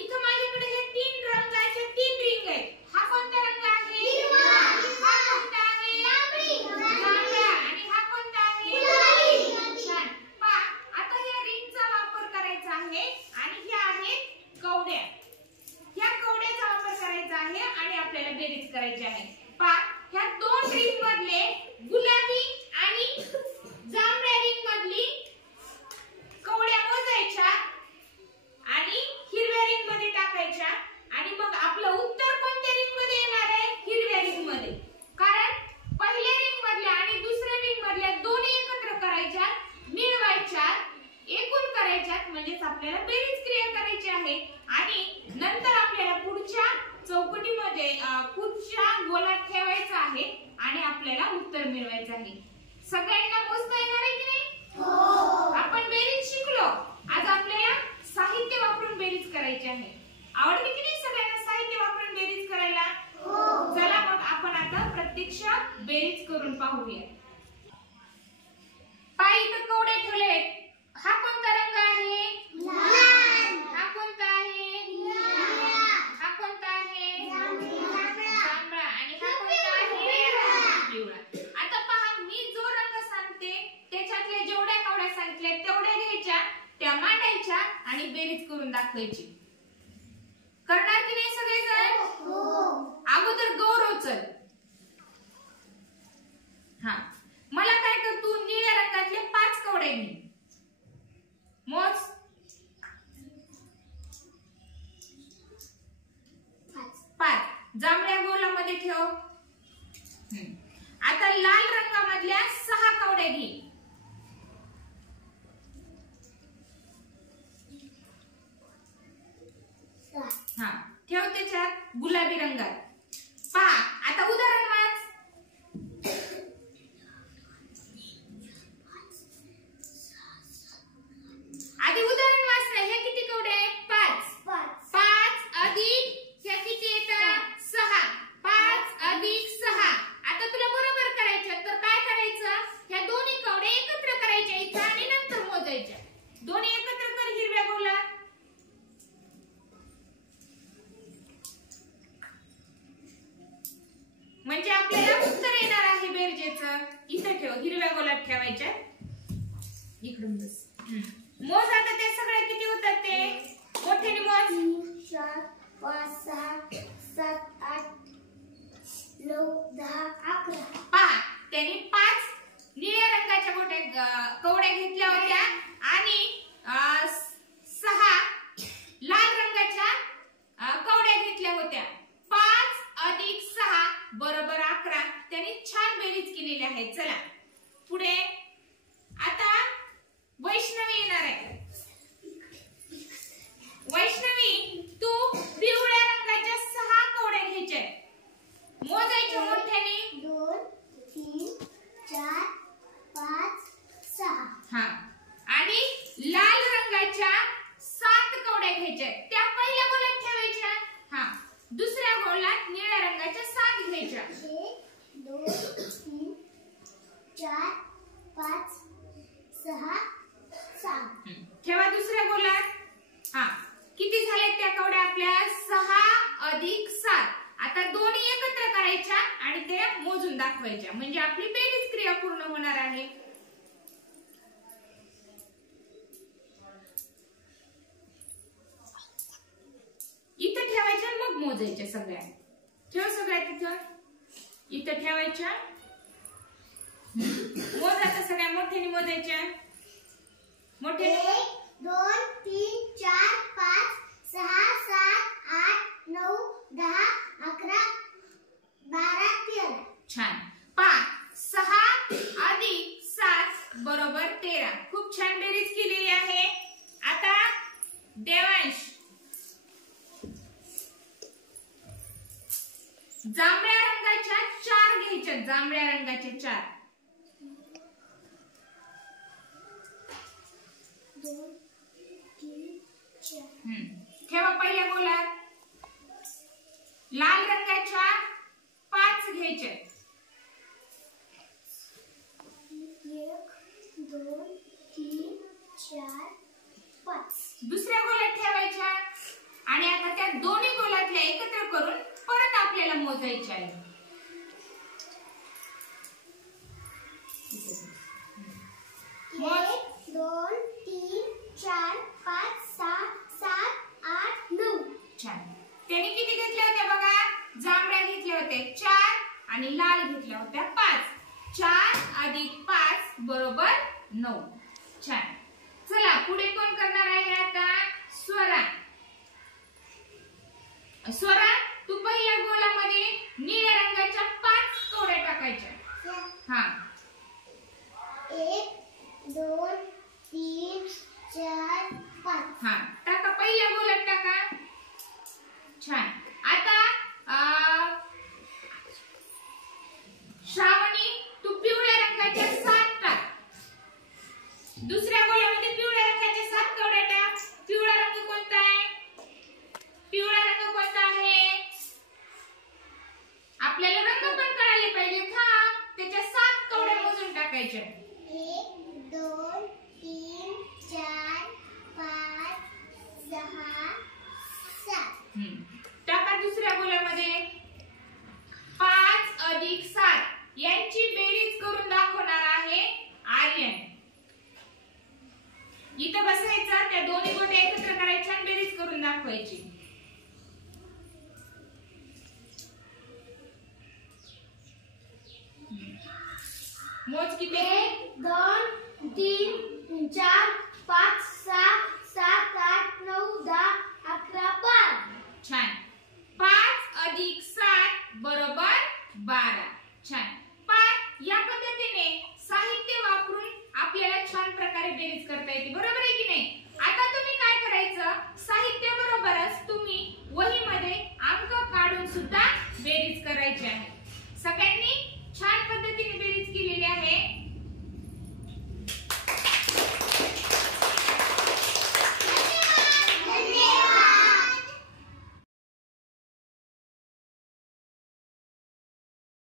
इथं माझ्याकडे हे तीन रंगाचे तीन रिंग आहेत. हा कोणता रंग आहे? हिरवा. हा कोणता आहे? जांभळा. आणि हा कोणता आहे? गुलाबी. छान. पहा आता या रिंगचा वापर करायचा आहे आणि ह्या आहेत कवड्या. ह्या कवड्याचा वापर करायचा आहे आणि आपल्याला बेरीज करायची आहे. पहा ह्या दोन रिंग मधले गुलाबी आणि जांभळ्या रिंग मधली कवड्या मोजायच्या आणि हिरव्या रिंग मध्ये टाकायच्या आणि मग आपलं उत्तर कोणत्या रिंग मध्ये येणार आहे? हिरव्या रिंग मध्ये. कारण पहिल्या रिंग मधल्या आणि दुसऱ्या रिंग मधल्या दोन्ही एकत्र करायच्या, मिळवायच्या, एकूण करायच्या, म्हणजेच आपल्याला बेरीज क्रिया करायची आहे आणि नंतर आपल्याला पुढच्या चौकटीमध्ये पुढच्या गोलात ठेवायचं आहे आणि आपल्याला उत्तर मिळवायचं आहे. सगळ्यांना मोजता येणार आहे की नाही? हो. आपण बेरीज शिकलो. आज आपल्याला साहित्य वापरून बेरीज करायची आहे. आवडते की नाही सगळ्यांना साहित्य वापरून बेरीज करायला? हो. चला मग आपण आता प्रत्यक्ष बेरीज करून पाहूया. पाय इथं कवडे ठेवलेत. हा कोणता रंग आहे? लाल. हा कोणता आहे? निळा. हा कोणता आहे? जांभळा. आणि हा कोणता आहे? पिवळा. आता पहा मी जो रंग सांगते त्याच्यातल्या जेवढ्या कवड्या सांगितल्या तेवढ्या घ्यायच्या, त्या मांडायच्या आणि बेरीज करून दाखवायची. करणार की नाही सगळेजण? हो. अगोदर गौरव चल. हा मला काय कर, तू निळ्या रंगातले 5 कवड्या घे. मोज. 5. जांभळ्या गोलामध्ये ठेव. आता लाल रंगामधल्या 6 कवड्या घे. हा ठेव त्याच्यात गुलाबी रंगात. पहा आता उदाहरण वाच. आधी उदाहरण वाच ना. हे किती कवडे आहेत? 5. 5 अधिक हे किती येतात? 6. 5 अधिक 6. आता तुला बरोबर करायचं तर काय करायचं? ह्या दोन्ही कवड्या एकत्र करायच्या इथं आणि नंतर मोजायच्या. दोन्ही एकत्र कर हिरव्या गोलात. म्हणजे आपल्याला उत्तर येणार आहे बेरजेचं. इथं ठेव, हिरव्या गोलात ठेवायच्या. इकडून बस. मोज आता ते सगळे किती होतात ते मोठ्याने मोज. 3 4 5 6 7 8 9 10 11. पहा त्यांनी 5 निळ्या रंगाच्या कवड्या घेतल्या होत्या आणि 6 लाल रंगाच्या कवड्या घेतल्या होत्या. 5 अधिक 6 बरोबर 11. त्यांनी छान बेरीज केलेली आहे. चला पुढे. आता वैष्णवी येणार आहे. वैष्णवी तू पिवळ्या रंगाच्या 6 कवड्या घ्यायच्या. मोजायच्या मोठ्याने. 2 3 4 5 6. हा आणि लाल रंगाच्या 7 कवड्या घ्यायच्या. त्या पहिल्या गोलात ठेवायच्या. हा दुसऱ्या गोलात निळ्या रंगाच्या 7 घ्यायच्या. 1 2 3 4 5 6 7. ठेवा दुसऱ्या गोलात. हा किती झाले त्या कवड्या आपल्या? 6 अधिक 7. आता दोन्ही एकत्र करायच्या आणि ते मोजून दाखवायच्या. म्हणजे आपली बेरीज क्रिया पूर्ण होणार आहे. इथं ठेवायच्या मग मोजायच्या सगळ्या. ठेव सगळ्या तिथं. इथं ठेवायच्या. मोज आता सगळ्या मोठ्याने मोजायच्या. मोठे. 1 2 3 4 5 6 7 8 9 10 11 12 13. छान. 5 6 अधिक 7 बरोबर 13. खूप छान बेरीज केलेली आहे. आता देवांश. जांभळ्या रंगाच्या 4 घ्यायच्या. जांभळ्या रंगाचे 4. 2 3 4. ठेवा पहिल्या गोलात. लाल रंगाच्या 5 घ्यायच्या. 1 2 3 4 5. दुसऱ्या गोलात ठेवायच्या आणि होते 4 आणि लाल घेतल्या होत्या 5. 4 अधिक 5 बरोबर 9. छान. चला पुढे कोण करणार आहे आता? स्वरा. स्वरा, तू पहिल्या गोलामध्ये निळ्या रंगाच्या 5 कवड्या टाकायच्या. हा. 1 2 3 4 5. हा, टाका, पहिल्या गोलात टाका. छान. आता श्रावणी, तू पिवळ्या रंगाच्या 7 टाक. दुसऱ्या गोलामध्ये पिवळ्या रंगाच्या 7 कवड्या टाक. पिवळा रंग कोणता आहे? पिवळा रंग कोणता आहे? आपल्याला रंग पण कळाले पाहिजे. हा, त्याच्या 7 कवड्या मोजून टाकायच्या. 1 2 3 4 5 6 7. टाका दुसऱ्या गोलामध्ये. 5 अधिक 7 यांची बेरीज करून दाखवणार आहे आर्यन. इथं बसायचं, त्या दोन्ही गोटे एकत्र करायच्या आणि बेरीज करून दाखवायची. मोज किती? 1 2 3 4 5 6 7 8 9 10 11 12. छान. 5 अधिक 7 बरोबर 12. छान. या पद्धतीने साहित्य वापरून आपल्याला छान प्रकारे बेरीज करता येते. बरोबर आहे की नाही? आता तुम्ही काय करायचं? साहित्य बरोबरच तुम्ही वहीमध्ये अंक काढून सुद्धा बेरीज करायची आहे.